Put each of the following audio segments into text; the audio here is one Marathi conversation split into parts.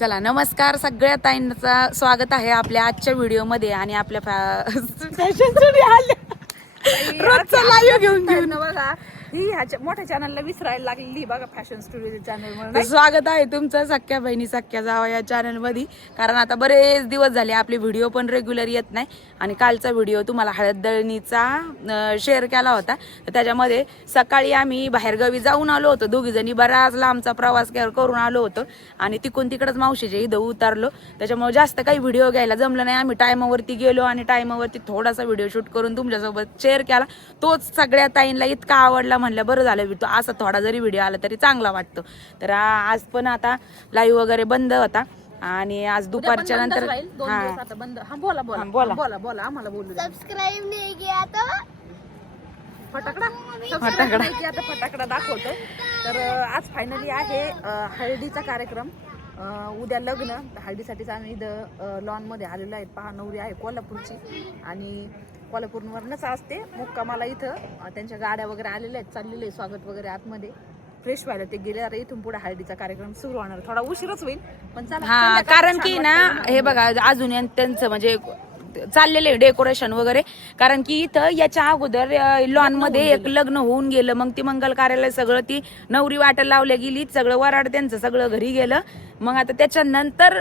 चला नमस्कार सगळ्या ताईंचं स्वागत आहे आपल्या आजच्या व्हिडिओमध्ये आणि आपल्या फॅशन रोजचा लाईव्ह घेऊन बघा ही ह्या मोठ्या चॅनलला विसरायला लागली बघा फॅशन स्टुडिओ चॅनल म्हणून स्वागत आहे तुमचं सख्या बहिणी सख्या जावा या चॅनल मध्ये. कारण आता बरेच दिवस झाले आपले व्हिडिओ पण रेग्युलर येत नाही आणि कालचा व्हिडिओ तुम्हाला हळद दळणीचा शेअर केला होता. तर त्याच्यामध्ये सकाळी आम्ही बाहेरगावी जाऊन आलो होतो, दोघी जणी बराच लांबचा प्रवास करून आलो होतो आणि तिकडून तिकडच मावशीच्या इथं उतरलो. त्याच्यामुळे जास्त काही व्हिडिओ घ्यायला जमलं नाही. आम्ही टायमावरती गेलो आणि टायमावरती थोडासा व्हिडिओ शूट करून तुमच्यासोबत शेअर केला. तोच सगळ्या ताईंना इतका आवडला, म्हणलं बरं झालं तो असा थोडा जरी व्हिडिओ आला तरी चांगला वाटतो. तर आज पण आता लाईव्ह वगैरे बंद होता आणि आज दुपारच्या नंतर बोला बोला बोला बोला बोला आम्हाला बोलू सबस्क्राइब नहीं किया तो फटाकडा दाखवतो. तर आज फायनली आहे हळदीचा कार्यक्रम. उद्या लग्न, हळदीसाठीच आम्ही इथं लॉन मध्ये आलेलो आहे. पहा नवरी आहे कोल्हापूरची आणि कोल्हापूरवरनच असते मुक्कामाला. इथं त्यांच्या गाड्या वगैरे आलेल्या आहेत, चाललेले आहे स्वागत वगैरे आतमध्ये. फ्रेश व्हायला ते गेले. आता इथून पुढे हळदीचा कार्यक्रम सुरू होणार. थोडा उशीरच होईल पण चला. कारण की ना हे बघा अजून त्यांचं म्हणजे चाललेले डेकोरेशन वगैरे. कारण की इथं याच्या अगोदर लॉन मध्ये एक लग्न होऊन गेलं, मग ती मंगल कार्यालय सगळं ती नवरी वाटायला लावल्या गेली, सगळं वराड त्यांचं सगळं घरी गेलं. मग आता त्याच्यानंतर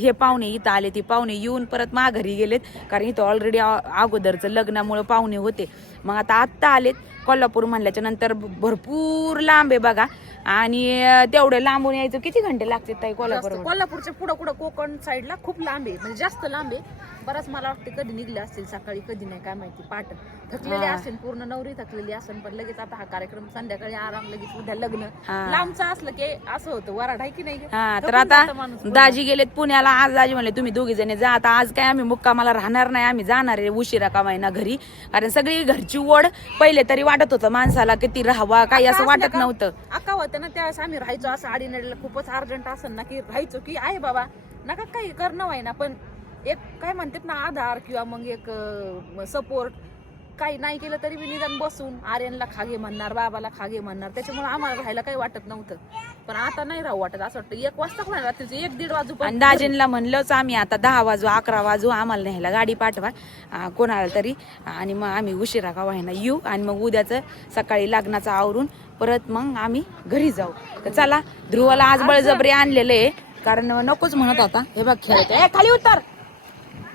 हे पाहुणे इथं आले, ती पाहुणे येऊन परत माघारी गेलेत. कारण इथं ऑलरेडी अगोदरचं लग्नामुळे पाहुणे होते. मग आता आत्ता आलेत. कोल्हापूर म्हणल्याच्या नंतर भरपूर लांब आहे बघा. आणि तेवढे लांबून यायचं किती घंटे लागतात ताई कोल्हापूर? कोल्हापूरच्या पुढं कोकण साईडला खूप लांब आहे, म्हणजे जास्त लांब आहे. बराच मला वाटते कधी निघले असतील सकाळी, कधी नाही काय माहिती. पाठ थकलेली असेल, पूर्ण नवरी थकलेली असेल. पण लगेच आता हा कार्यक्रम संध्याकाळी आराम, लगेच उद्या लग्न. लांबचं असलं की असं होतं, वराड आहे की नाही. तर आता दाजी गेलेत पुण्याला. आज दाजी म्हणले तुम्ही दोघी जणी जा. आता आज काय आम्ही मुक्कामाला राहणार नाही, आम्ही जाणार आहे उशिरा का माहिना घरी. कारण सगळी घरची ओढ. पहिले तरी वाटत होतं माणसाला किती राहावा, काही असं वाटत नव्हतं. अक्का होतं ना त्यावेळेस आम्ही राहायचो असं आडीनडीला, खूपच अर्जंट असेल ना की राहायचो की आहे बाबा नका काही करणं व्हाय ना, पण एक काय म्हणतात ना आधार किंवा मग एक सपोर्ट. काही नाही केलं तरी मी निदान बसून आर्यनला खागे म्हणणार, बाबाला खागे म्हणणार. त्याच्यामुळे आम्हाला राहायला काही वाटत नव्हतं. पण आता नाही राहू वाटत. असं वाटतं 1 वाजता कोणा रात्रीचे 1-1:30 वाजू. आणि दाजींना म्हणलंच आम्ही आता 10 वाजू 11 वाजू आम्हाला न्यायला गाडी पाठवा कोणाला तरी, आणि मग आम्ही उशिरा का व्हायना येऊ आणि मग उद्याचं सकाळी लग्नाचं आवरून परत मग आम्ही घरी जाऊ. तर चला ध्रुवाला आज बळजबरी आणलेलं आहे, कारण नकोच म्हणत होता. हे बघ खेळतोय,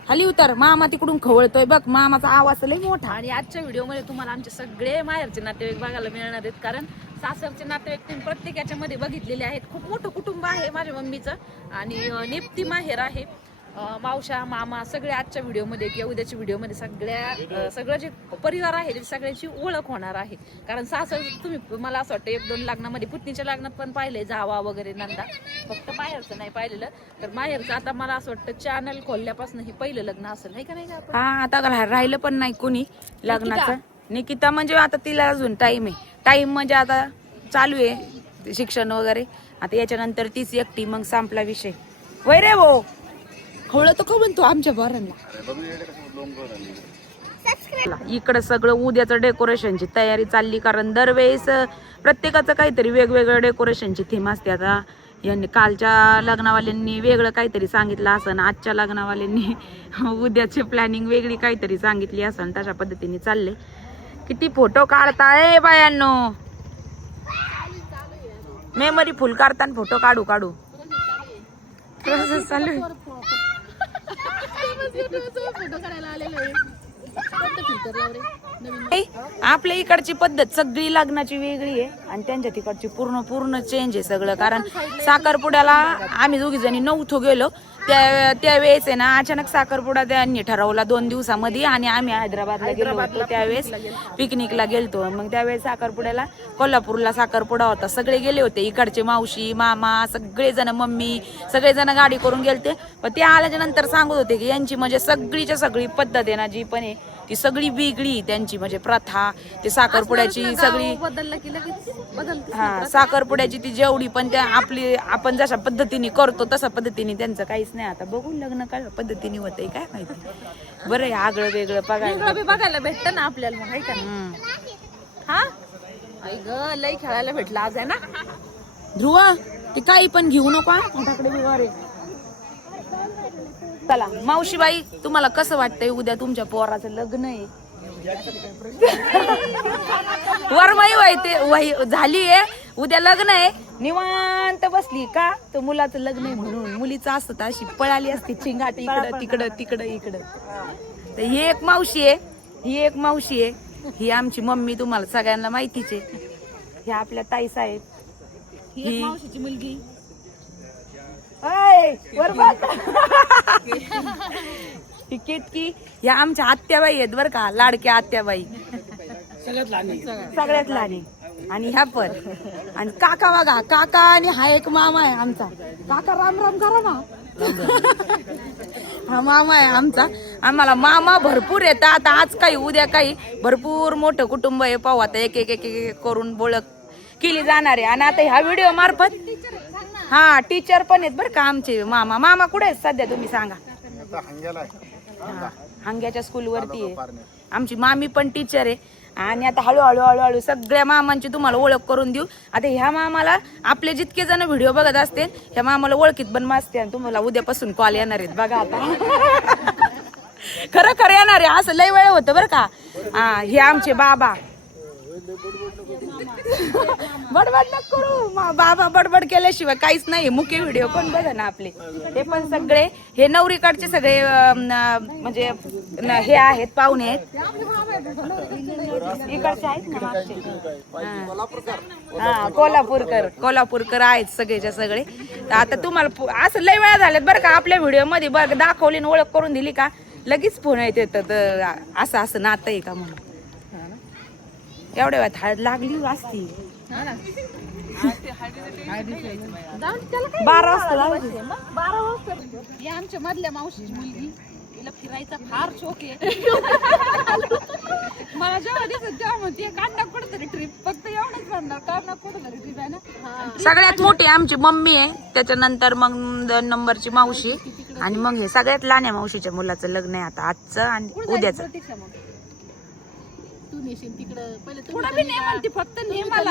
खाली उतर मामा तिकडून खवळतोय बघ. मामाचा आवाज लय मोठा. आणि आजच्या व्हिडिओमध्ये तुम्हाला आमचे सगळे माहेरचे नातेवाईक बघायला मिळणार आहेत. कारण सासरचे नातेवाईक तुम्ही प्रत्येकाच्या मध्ये बघितलेले आहेत. खूप मोठं कुटुंब आहे माझ्या मम्मीचं. आणि नेप्ती माहेर आहे, मावशा मामा सगळे आजच्या व्हिडिओमध्ये किंवा उद्याच्या व्हिडिओमध्ये सगळं जे परिवार आहे त्याची सगळ्यांची ओळख होणार आहे. कारण सासर तुम्ही मला असं वाटतं 1-2 लग्नामध्ये, पुतणीच्या लग्नात पण पाहिले जावा वगैरे नंदा, फक्त माहेरचं नाही पाहिलेलं. तर माहेरचं आता मला असं वाटतं चॅनल खोलल्यापासून हे पहिलं लग्न असेल, आहे का नाही? हा आता राहिलं पण नाही कोणी लग्नाचं. निकिता म्हणजे आता तिला अजून टाइम आहे. टाइम म्हणजे आता चालू आहे शिक्षण वगैरे. आता याच्यानंतर तीच एकटी, मग संपला विषय. वय रे भाऊ खवळ तो का म्हणतो आमच्या बारांना. इकडं सगळं उद्याचं डेकोरेशनची तयारी चालली. कारण दरवेळेस प्रत्येकाचं काहीतरी वेगवेगळं डेकोरेशनची थीम असते. आता यांनी कालच्या लग्नावाल्यांनी वेगळं काहीतरी सांगितलं असं, आजच्या लग्नावाल्यांनी उद्याची प्लॅनिंग वेगळी काहीतरी सांगितली असं. तशा पद्धतीने चालले. किती फोटो काढताय बायांनो, मेमरी फुल काढताना फोटो काढू चालू. आपल्या इकडची पद्धत सगळी लग्नाची वेगळी आहे आणि त्यांच्या तिकडची पूर्ण चेंज आहे सगळं. कारण साखरपुड्याला आम्ही दोघी जणी नव्हतो गेलो त्यावेळेस आहे ना, अचानक साखरपुडा त्यांनी ठरवला 2 दिवसामध्ये आणि आम्ही हैदराबादला गेलो होतो. त्यावेळेस पिकनिकला गेलतो. मग त्यावेळेस साखरपुड्याला कोल्हापूरला साखरपुडा होता. सगळे गेले होते, इकडचे मावशी मामा सगळेजण, मम्मी सगळेजण गाडी करून गेलते. पण ते आल्याच्या नंतर सांगत होते की यांची म्हणजे सगळीच्या सगळी पद्धत आहे ना जी पण आहे ती सगळी वेगळी. त्यांची म्हणजे प्रथा, ते साखरपुड्याची सगळी साखरपुड्याची ती जेवढी पण त्या आपण जशा पद्धतीने करतो तशा पद्धतीने त्यांचं काहीच नाही. आता बघू लग्न काय पद्धतीने होतंय काय माहिती. बरं आहे आगळं वेगळं बघायला भेटतं ना आपल्याला. मग आहे का हा लई खेळायला भेटलं आज आहे ना. ध्रुव ते काही पण घेऊ नको हा. फटाकडे बिवार आहे. चला मावशीबाई, तुम्हाला कसं वाटतंय उद्या तुमच्या पोराचं लग्न आहे? वरमाई वय झाली आहे, उद्या लग्न आहे, निवांत बसली का? तर मुलाचं लग्न आहे म्हणून. मुलीचं असतं तर अशी पळाली असती चिंगाट इकडं तिकडं तिकडं इकडं. तर ही एक मावशी आहे, ही एक मावशी आहे, ही आमची मम्मी, तुम्हाला सगळ्यांना माहितीच आहे. ही आपल्या ताई साहेब, ही मावशीची मुलगी. ही केतकी, ह्या आमच्या आत्याबाई आहेत बरं का, लाडक्या आत्याबाई, सगळ्यात लहान. आणि ह्या पण, आणि काका बघा, काका, आणि हा एक मामा आहे आमचा. काका राम राम करा ना. हा मामा आहे आमचा. आम्हाला मामा भरपूर येतात. आता आज काही उद्या काही, भरपूर मोठं कुटुंब आहे. पाहू आता एक एक एक एक करून ओळख केली जाणार आहे. आणि आता ह्या व्हिडिओ मार्फत, हा टीचर पण आहेत बरं का आमचे मामा. मामा कुठे आहेत सध्या तुम्ही सांगा? हांग्याच्या स्कूलवरती आहे. आमची मामी पण टीचर आहे. आणि आता हळूहळू हळूहळू सगळ्या मामांची तुम्हाला ओळख करून देऊ. आता ह्या मामाला, आपले जितके जण व्हिडिओ बघत असते ह्या मामाला ओळखीत पण असते. आणि तुम्हाला उद्यापासून कॉल येणार आहेत बघा आता. खरं खरं येणार आहे, असं लय वेळ होतं बरं का. हे आमचे बाबा. बडबड नको करू, बाबा बडबड केल्याशिवाय काहीच नाही. मुख्य व्हिडिओ पण बघा ना आपले. हे पण सगळे, हे नवरीकडचे सगळे म्हणजे हे आहेत, पाहुणे आहेत. इकडचे आहेत ना मागचे. हा कोल्हापूरकर आहेत सगळेच्या सगळे. आता तुम्हाला असं लय वेळा झालेत बरं का आपल्या व्हिडिओ मध्ये बघ, दाखवली आणि ओळख करून दिली का लगेच फोन येत असं असं नातं आहे का म्हणून. एवढ्या वेळात हळद लागली असती. 12 वाजता लावायची. 12 वाजता. ही आमच्या मधल्या मावशीची मुलगी, तिला फिरायचा फार शौक आहे. मला जेव्हा दिसत तेव्हा म्हणते काढणार कुठेतरी ट्रिप, फक्त एवढंच म्हणणार काढणार कुठेतरी ट्रिप आहे ना. सगळ्यात मोठी आमची मम्मी आहे, त्याच्यानंतर मग 2 नंबरची मावशी, आणि मग हे सगळ्यात लहान मावशीच्या मुलाचं लग्न आहे आता आजचं आणि उद्याचं. तिकडं पहिले थोडं बी नाही म्हणते, फक्त नेमाला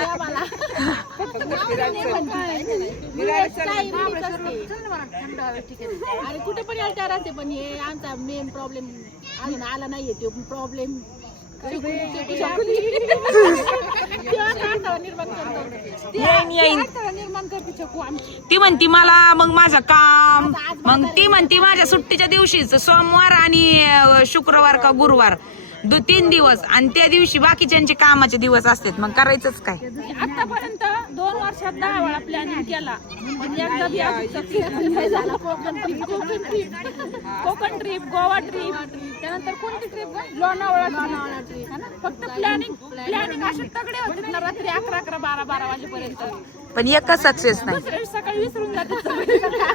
आणि कुठे पण यायला राहते. पण हे आमचा मेन प्रॉब्लेम अजून आला नाहीये. तो प्रॉब्लेम निर्माण करते चकू आमची. ती म्हणती मला मग माझं काम, मग ती म्हणती माझ्या सुट्टीच्या दिवशीच सोमवार आणि शुक्रवार का गुरुवार 3 दिवस, आणि त्या दिवशी बाकीच्यांचे कामाचे दिवस असतात. मग करायचंच काय? आतापर्यंत 2 वर्षात 10 वेळा प्लॅनिंग केला, पण एकदा बी अजून सक्सेसफुल नाही झाला. कोकण ट्रिप, गोवा ट्रिप, त्यानंतर कोणती ट्रिप? लोणावळा ट्रिप. फक्त प्लॅनिंग असे तगडे होते ना, रात्री 11, 12 वाजेपर्यंत, पण एकच सक्सेस नाही. सकाळी विसरून जाते.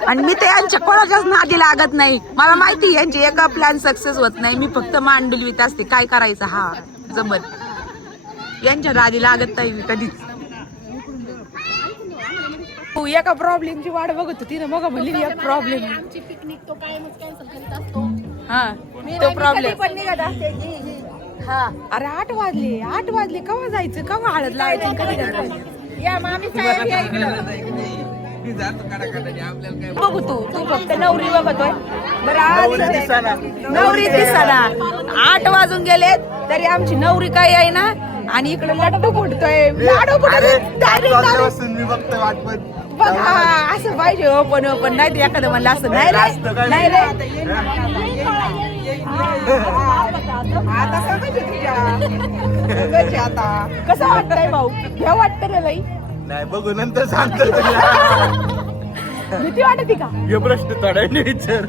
आणि मी ते यांच्या कोणाच्याच नादी लागत नाही. मला माहिती यांचे एका प्लॅन सक्सेस होत नाही. मी फक्त मान डुलवीत असते, काय करायचं हा जमत. यांच्या नादी लागत नाही मी कधीच. एका प्रॉब्लेमची वाट बघत होती ना, बघा म्हणली एक प्रॉब्लेम. आमची पिकनिक तो कायमच कॅन्सल करीत असतो. हा तो प्रॉब्लेम. पण निघत असते. हा अरे 8 वाजले केव्हा जायचं, केव्हा हळद लावायचं, कधी जायचं? या मामी साहेब या इकडं. बघू तू फक्त नवरी बघतोय. बरं आज नवरी दिसाना 8 वाजून गेलेत तरी आमची नवरी काय आहे ना. आणि इकडे लड्डू फुटतोय, लाडू बघा असं पाहिजे. ओपन नाही तर एखादं म्हणलं असं नाही रे. कसं वाटतंय भाऊ? हे वाटतं रे बाई. नाही बघू नंतर सांगतो तुला. भीती वाटते का? हे प्रश्न थोडा विचार.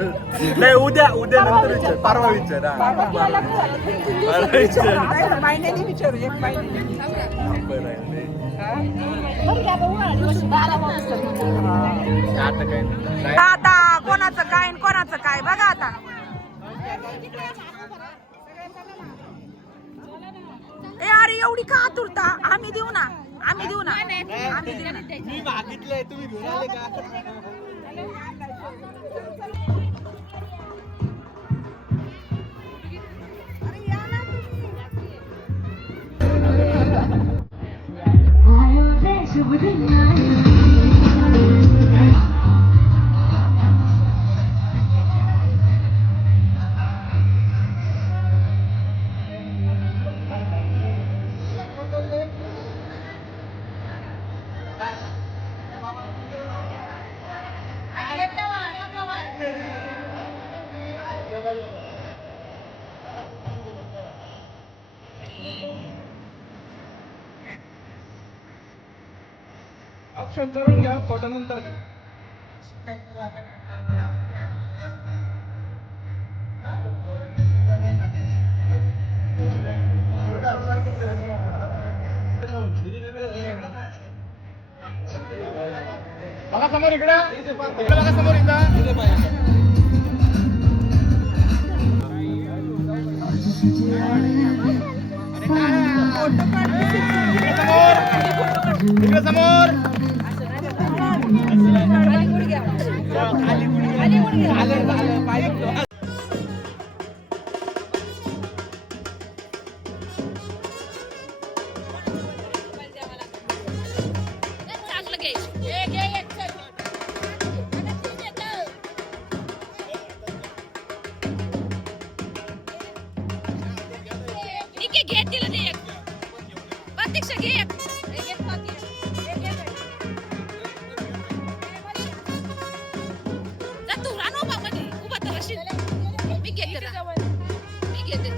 नाही उद्या नंतर विचार, परवा विचार. महिन्याने विचारू, 1 महिन्याने. आता कोणाचं काय आणि कोणाचं काय बघा आता. ए अरे एवढी का आतुरता? आम्ही देऊ ना. मी मागितलंय, तुम्ही घेऊन आले का? I will dance with the night. Option करून घ्या फोटो नंतर. बघा समोर इकडे बघा समोर इकडे समोर घे तिला ते एक प्रत्यक्ष घे एक तू रानो मध्ये उभा तर अशी मी घेते मी घेते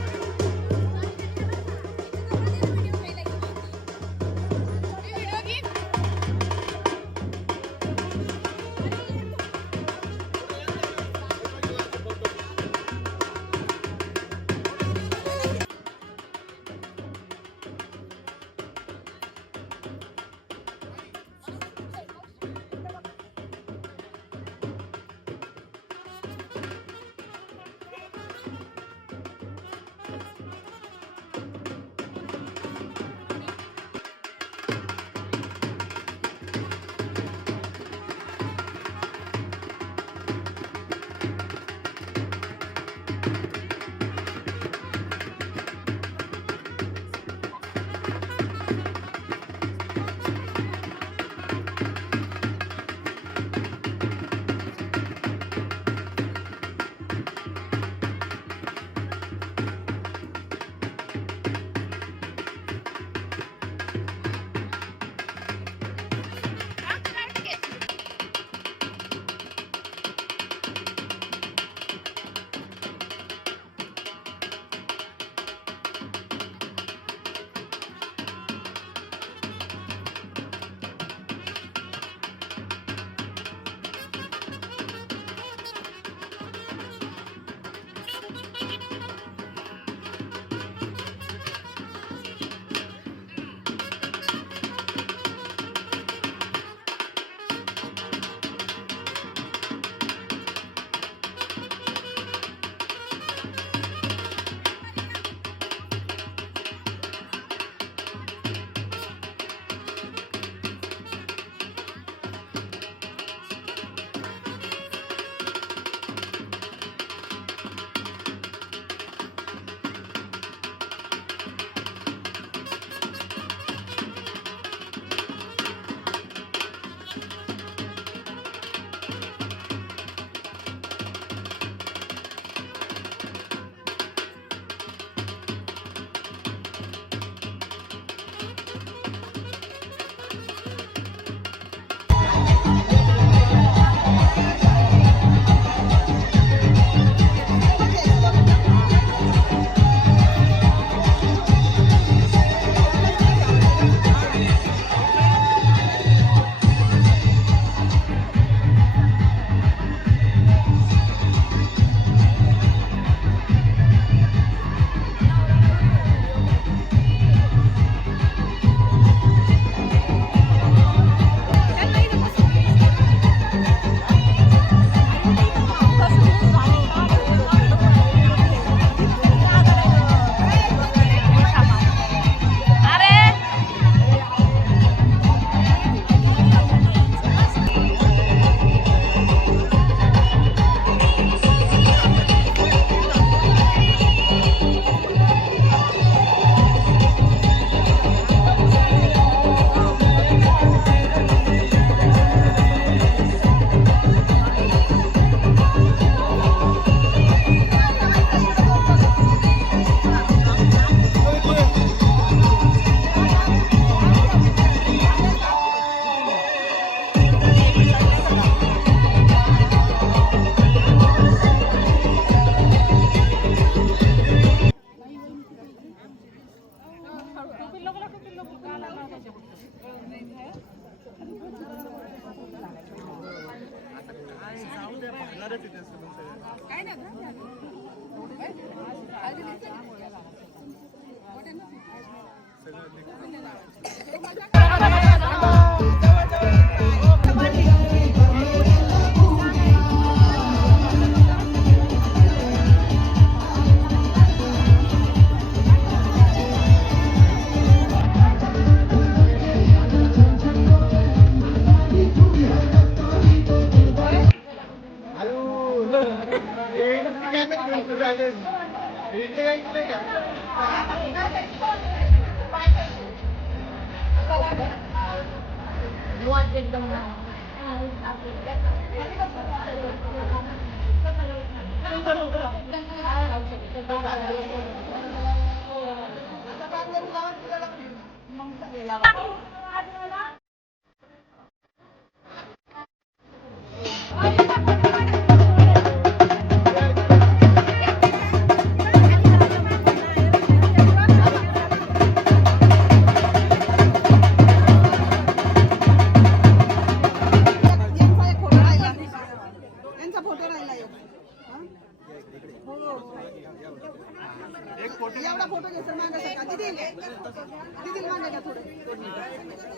एवढा फोटो घेतो मागे सका दिदी मागे का थोडं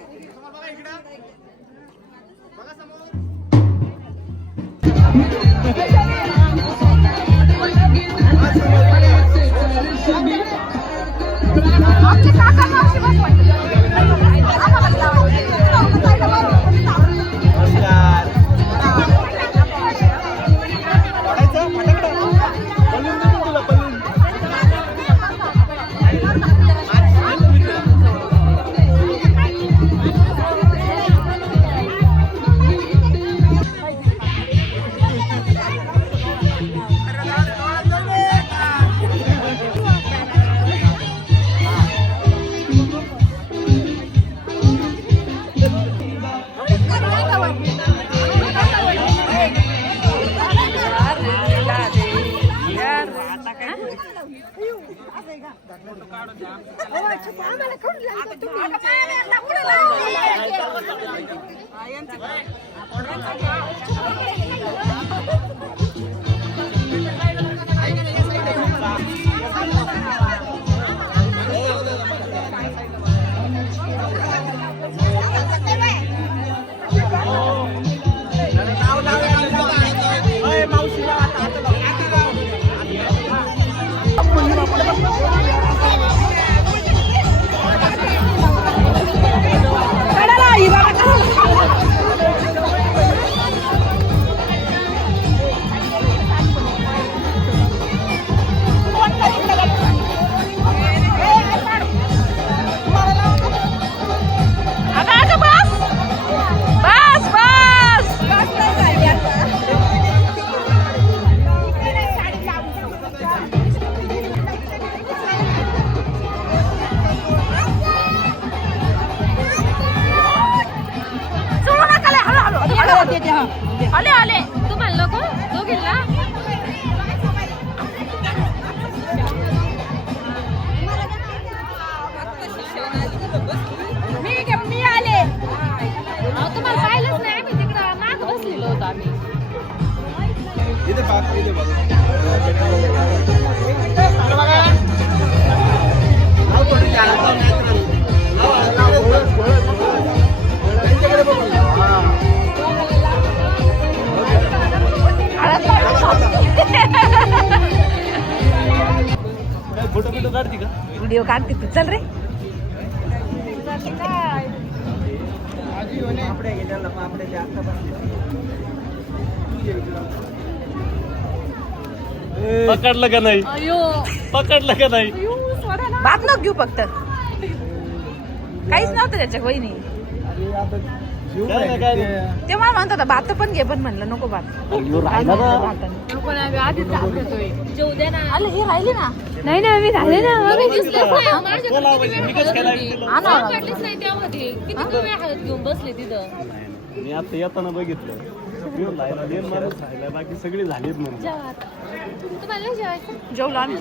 आले आले तुम्हाला नको दोघींना मी आले तुम्हाला पाहिलंच नाही आम्ही तिकडं माग बसलेलो होतो आम्ही फोटो बिटो काढते का? व्हिडिओ काढते तू चल रे पकडलं का नाही? पकडलं का नाही? भात नको घेऊ फक्त काहीच नव्हतं त्याच्या वहिनी काय नाही, काय नाही. ते मला म्हणत होता भात पण घे पण म्हणलं नको भात राहिला ना. आले हे राहिले ना नाही ना मी राहिले ना बोला म्हणजे मी कसं काय लागेल तुला? घेऊन बसले तिथं मी आता येताना बघितलं पिऊन राहिला, लेन मारून राहिला, बाकी सगळी झालीच म्हणून. तुम्हाला जेवायचं जेवलो आम्ही